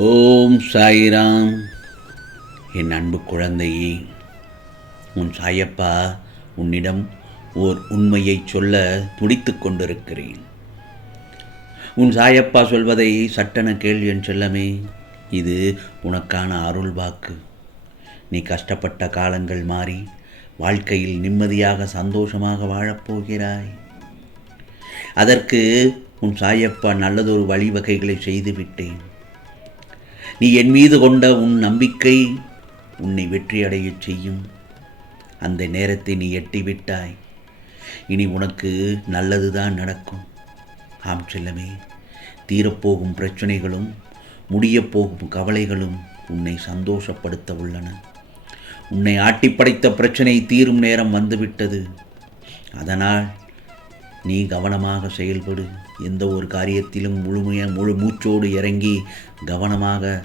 ஓம் சாய்ராம். என் அன்பு குழந்தையே உன் சாயப்பா உன்னிடம் ஓர் உண்மையை சொல்ல துடித்து கொண்டிருக்கிறேன். உன் சாயப்பா சொல்வதை சட்டென கேள்வி என் செல்லமே இது உனக்கான அருள் வாக்கு. நீ கஷ்டப்பட்ட காலங்கள் மாறி வாழ்க்கையில் நிம்மதியாக சந்தோஷமாக வாழப்போகிறாய் அதற்கு உன் சாயப்பா நல்லதொரு வழிவகைகளை செய்துவிட்டேன் நீ என் மீது கொண்ட உன் நம்பிக்கை உன்னை வெற்றியடையச் செய்யும். அந்த நேரத்தை நீ எட்டிவிட்டாய். இனி உனக்கு நல்லதுதான் நடக்கும். ஆம் செல்லமே தீரப்போகும் பிரச்சனைகளும் முடியப்போகும் கவலைகளும் உன்னை சந்தோஷப்படுத்த உள்ளன. உன்னை ஆட்டிப்படைத்த பிரச்சனை தீரும் நேரம் வந்துவிட்டது. அதனால் நீ கவனமாக செயல்படு. எந்த ஒரு காரியத்திலும் முழுமைய முழு மூச்சோடு இறங்கி கவனமாக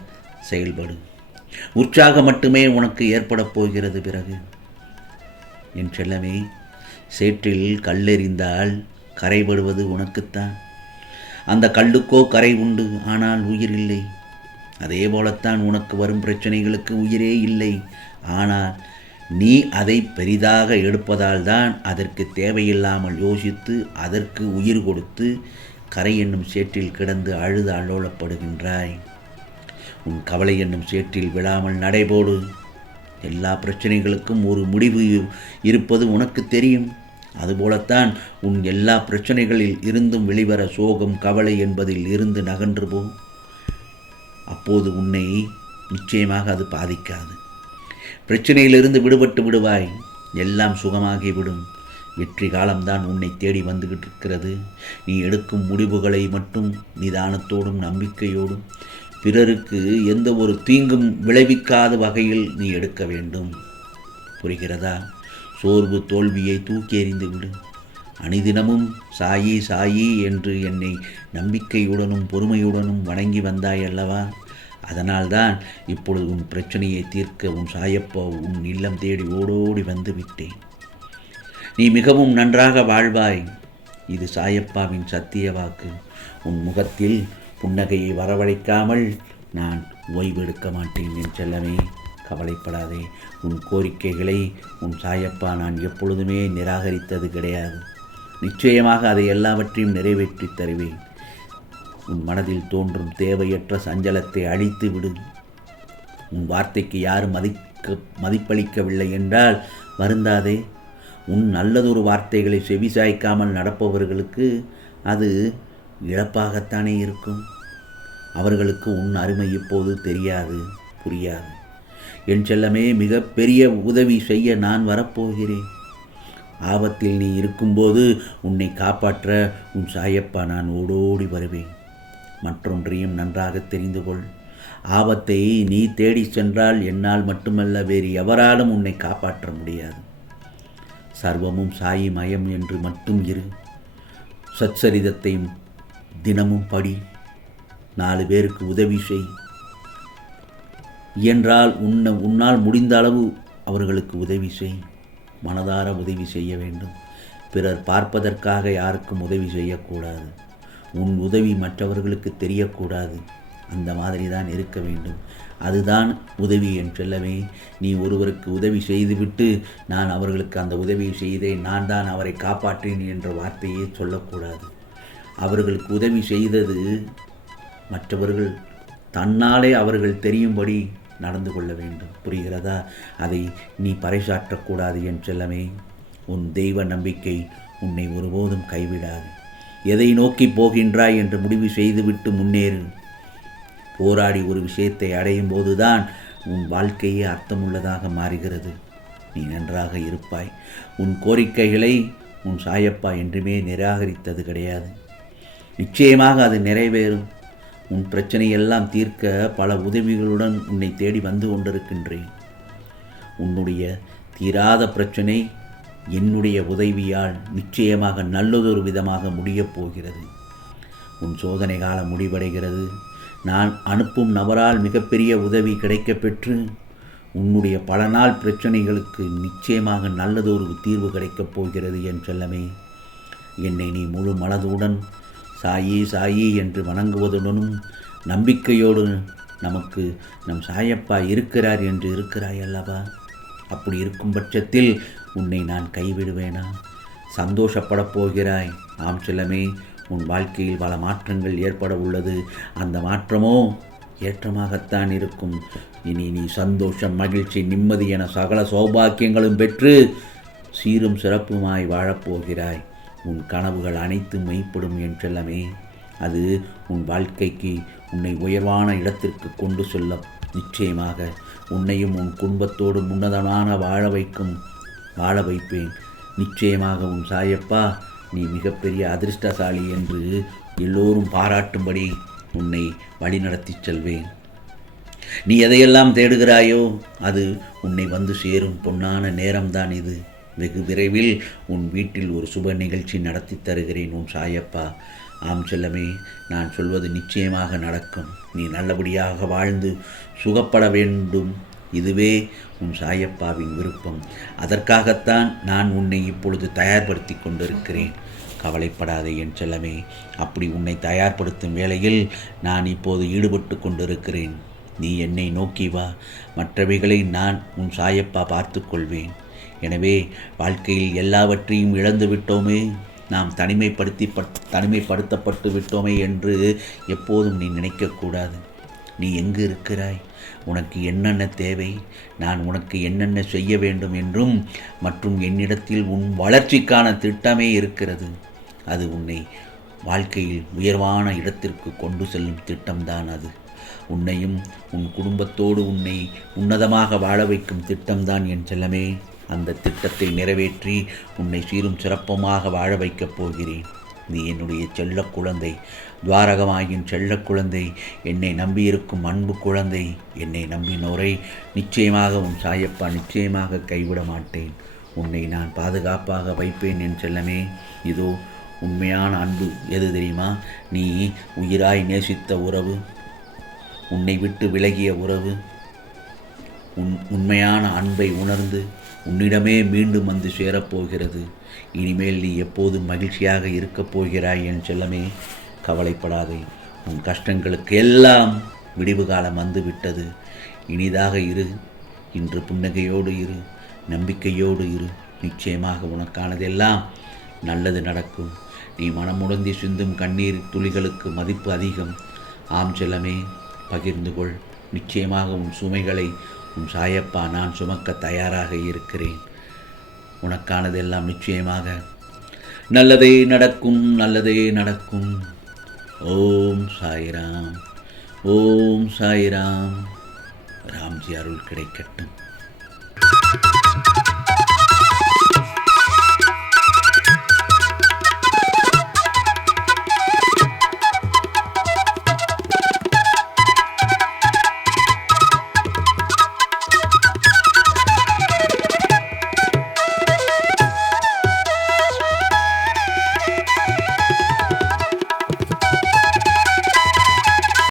செயல்படு. உற்சாகம் மட்டுமே உனக்கு ஏற்படப் போகிறது பிறகு. என் செல்லமே சேற்றில் கல்லெறிந்தால் கரைபடுவது உனக்குத்தான். அந்த கல்லுக்கோ கரை உண்டு ஆனால் உயிர் இல்லை. அதே போலத்தான் உனக்கு வரும் பிரச்சனைகளுக்கு உயிரே இல்லை. ஆனால் நீ அதை பெரிதாக எடுப்பதால் தான் அதற்கு தேவையில்லாமல் யோசித்து அதற்கு உயிர் கொடுத்து கரை என்னும் சேற்றில் கிடந்து அழுது அலோலப்படுகின்றாய் உன் கவலை என்னும் சேற்றில் விழாமல் நடைபோடு எல்லா பிரச்சனைகளுக்கும் ஒரு முடிவு இருப்பது உனக்கு தெரியும். அதுபோலத்தான் உன் எல்லா பிரச்சனைகளில் இருந்தும் வெளிவர சோகம் கவலை என்பதில் இருந்து நகன்று போ. அப்போது உன்னை நிச்சயமாக அது பாதிக்காது. பிரச்சனையிலிருந்து விடுபட்டு விடுவாய். எல்லாம் சுகமாகிவிடும் வெற்றி காலம்தான் உன்னை தேடி வந்துகிட்டு இருக்கிறது நீ எடுக்கும் முடிவுகளை மட்டும் நிதானத்தோடும் நம்பிக்கையோடும் பிறருக்கு எந்த ஒரு தீங்கும் விளைவிக்காத வகையில் நீ எடுக்க வேண்டும். புரிகிறதா? சோர்வு தோல்வியை தூக்கி எறிந்து விடு. அணிதினமும் சாயி சாயி என்று என்னை நம்பிக்கையுடனும் பொறுமையுடனும் வணங்கி வந்தாய் அல்லவா? அதனால்தான் இப்பொழுது உன் பிரச்சனையை தீர்க்க உன் சாயப்பா உன் இல்லம் தேடி ஓடோடி வந்து விட்டேன். நீ மிகவும் நன்றாக வாழ்வாய். இது சாயப்பாவின் சத்திய வாக்கு. உன் முகத்தில் புன்னகையை வரவழைக்காமல் நான் ஓய்வெடுக்க மாட்டேன் என் செல்லமே. கவலைப்படாதே. உன் கோரிக்கைகளை உன் சாயப்பா நான் எப்பொழுதுமே நிராகரித்தது கிடையாது. நிச்சயமாக அதை எல்லாவற்றையும் நிறைவேற்றி தருவேன். உன் மனதில் தோன்றும் தேவையற்ற சஞ்சலத்தை அழித்து விடு. உன் வார்த்தைக்கு யாரும் மதிக்க மதிப்பளிக்கவில்லை என்றால் வருந்தாதே. உன் நல்லதொரு வார்த்தைகளை செவிசாய்க்காமல் நடப்பவர்களுக்கு அது இழப்பாகத்தானே இருக்கும்? அவர்களுக்கு உன் அருமை இப்போது தெரியாது புரியாது. என் செல்லமே மிகப்பெரிய உதவி செய்ய நான் வரப்போகிறேன். ஆபத்தில் நீ இருக்கும்போது உன்னை காப்பாற்ற உன் சாயப்பா நான் ஓடோடி வருவேன். மற்றொன்றையும் நன்றாக தெரிந்து கொள். ஆபத்தை நீ தேடி சென்றால் என்னால் மட்டுமல்ல வேறு எவராலும் உன்னை காப்பாற்ற முடியாது. சர்வமும் சாயி மயம் என்று மட்டும் இரு. சச்சரிதத்தை தினமும் படி. நாலு பேருக்கு உதவி செய். என்றால் உன்னை உன்னால் முடிந்த அளவு அவர்களுக்கு உதவி செய். மனதார உதவி செய்ய வேண்டும். பிறர் பார்ப்பதற்காக யாருக்கும் உதவி செய்யக்கூடாது. உன் உதவி மற்றவர்களுக்கு தெரியக்கூடாது. அந்த மாதிரி தான் இருக்க வேண்டும். அதுதான் உதவி என் செல்லவே நீ ஒருவருக்கு உதவி செய்துவிட்டு நான் அவர்களுக்கு அந்த உதவியை செய்தேன். நான் தான் அவரை காப்பாற்றேன் என்ற வார்த்தையே சொல்லக்கூடாது. அவர்களுக்கு உதவி செய்தது மற்றவர்கள் தன்னாலே அவர்கள் தெரியும்படி நடந்து கொள்ள வேண்டும். புரிகிறதா? அதை நீ பறைசாற்றக்கூடாது என் செல்லமே. உன் தெய்வ நம்பிக்கை உன்னை ஒருபோதும் கைவிடாது. எதை நோக்கி போகின்றாய் என்று முடிவு செய்துவிட்டு முன்னேறு. போராடி ஒரு விஷயத்தை அடையும் போதுதான் உன் வாழ்க்கையே அர்த்தமுள்ளதாக மாறுகிறது. நீ நன்றாக இருப்பாய். உன் கோரிக்கைகளை உன் சாயப்பா என்றுமே நிராகரித்தது கிடையாது. நிச்சயமாக அது நிறைவேறும். உன் பிரச்சனையெல்லாம் தீர்க்க பல உதவிகளுடன் உன்னை தேடி வந்து கொண்டிருக்கின்றேன். உன்னுடைய தீராத பிரச்சனை என்னுடைய உதவியால் நிச்சயமாக நல்லதொரு விதமாக முடியப் போகிறது. உன் சோதனை காலம் முடிவடைகிறது. நான் அனுப்பும் நபரால் மிகப்பெரிய உதவி கிடைக்கப் பெற்று உன்னுடைய பல நாள் பிரச்சனைகளுக்கு நிச்சயமாக நல்லதொரு தீர்வு கிடைக்கப் போகிறது என் செல்லமே. என்னை நீ முழு மனதுடன் சாயி சாயி என்று வணங்குவதுடனும் நம்பிக்கையோடு நமக்கு நம் சாயப்பா இருக்கிறார் என்று இருக்கிறாய் அல்லவா? அப்படி இருக்கும் பட்சத்தில் உன்னை நான் கைவிடுவேனா? சந்தோஷப்படப் போகிறாய். ஆம் செல்லமே உன் வாழ்க்கையில் பல மாற்றங்கள் ஏற்பட உள்ளது. அந்த மாற்றமோ ஏற்றமாகத்தான் இருக்கும். இனி நீ சந்தோஷம் மகிழ்ச்சி நிம்மதி என சகல சௌபாக்கியங்களும் பெற்று சீரும் சிறப்புமாய் வாழப்போகிறாய் உன் கனவுகள் அனைத்தும் மெய்ப்படும் என் செல்லமே அது உன் வாழ்க்கைக்கு உன்னை உயர்வான இடத்திற்கு கொண்டு செல்ல நிச்சயமாக உன்னையும் உன் குடும்பத்தோடு உன்னதமான வாழ வைக்கும் வாழ வைப்பேன். நிச்சயமாக உன் சாயப்பா நீ மிகப்பெரிய அதிர்ஷ்டசாலி என்று எல்லோரும் பாராட்டும்படி உன்னை வழிநடத்தி செல்வேன். நீ எதையெல்லாம் தேடுகிறாயோ அது உன்னை வந்து சேரும் பொன்னான நேரம்தான் இது. வெகு விரைவில் உன் வீட்டில் ஒரு சுப நிகழ்ச்சி நடத்தி தருகிறேன் உன் சாயப்பா. ஆம் செல்லமே நான் சொல்வது நிச்சயமாக நடக்கும். நீ நல்லபடியாக வாழ்ந்து சுகப்பட வேண்டும். இதுவே உன் சாயப்பாவின் விருப்பம். அதற்காகத்தான் நான் உன்னை இப்பொழுது தயார்படுத்தி கொண்டிருக்கிறேன். கவலைப்படாதே என் செல்லமே அப்படி உன்னை தயார்படுத்தும் வேளையில் நான் இப்போது ஈடுபட்டு கொண்டிருக்கிறேன். நீ என்னை நோக்கி வா. மற்றவைகளை நான் உன் சாயப்பா பார்த்து கொள்வேன். எனவே வாழ்க்கையில் எல்லாவற்றையும் இழந்து விட்டோமே. நாம் தனிமைப்படுத்தி பட் தனிமைப்படுத்தப்பட்டு விட்டோமே என்று எப்போதும் நீ நினைக்கக்கூடாது. நீ எங்கு இருக்கிறாய்? உனக்கு என்னென்ன தேவை? நான் உனக்கு என்னென்ன செய்ய வேண்டும் என்றும் மற்றும் என்னிடத்தில் உன் வளர்ச்சிக்கான திட்டமே இருக்கிறது. அது உன்னை வாழ்க்கையில் உயர்வான இடத்திற்கு கொண்டு செல்லும் திட்டம்தான் அது. உன்னையும் உன் குடும்பத்தோடு உன்னை உன்னதமாக வாழ வைக்கும் திட்டம்தான் என் செல்லமே. அந்த திட்டத்தை நிறைவேற்றி உன்னை சீரும் சிறப்புமாக வாழ வைக்கப் போகிறேன். நீ என்னுடைய செல்ல குழந்தை. துவாரகமாயின் செல்ல குழந்தை. என்னை நம்பியிருக்கும் அன்பு குழந்தை. என்னை நம்பினோரை நிச்சயமாக உன் சாயப்பா நிச்சயமாக கைவிட மாட்டேன். உன்னை நான் பாதுகாப்பாக வைப்பேன் என் செல்லமே. இதோ உண்மையான அன்பு. எது தெரியுமா? நீ உயிராய் நேசித்த உறவு. உன்னை விட்டு விலகிய உறவு. உன் உண்மையான அன்பை உணர்ந்து உன்னிடமே மீண்டும் வந்து சேரப்போகிறது. இனிமேல் நீ எப்போதும் மகிழ்ச்சியாக இருக்கப் போகிறாய் என் செல்லமே. கவலைப்படாதே. உன் கஷ்டங்களுக்கு எல்லாம் விடிவு காலம் வந்துவிட்டது. இனிதாக இரு. இன்று புன்னகையோடு இரு. நம்பிக்கையோடு இரு. நிச்சயமாக உனக்கானதெல்லாம் நல்லது நடக்கும். நீ மனமுடந்தி சிந்தும் கண்ணீர் துளிகளுக்கு மதிப்பு அதிகம். ஆம் செல்லமே பகிர்ந்து கொள். நிச்சயமாக உன் சுமைகளை உன் சாயப்பா நான் சுமக்க தயாராக இருக்கிறேன். உனக்கானதெல்லாம் நிச்சயமாக. நல்லதே நடக்கும் நல்லதே நடக்கும். ஓம் சாய்ராம் ஓம் சாய்ராம். ராம்ஜி அருள் கிடைக்கட்டும்.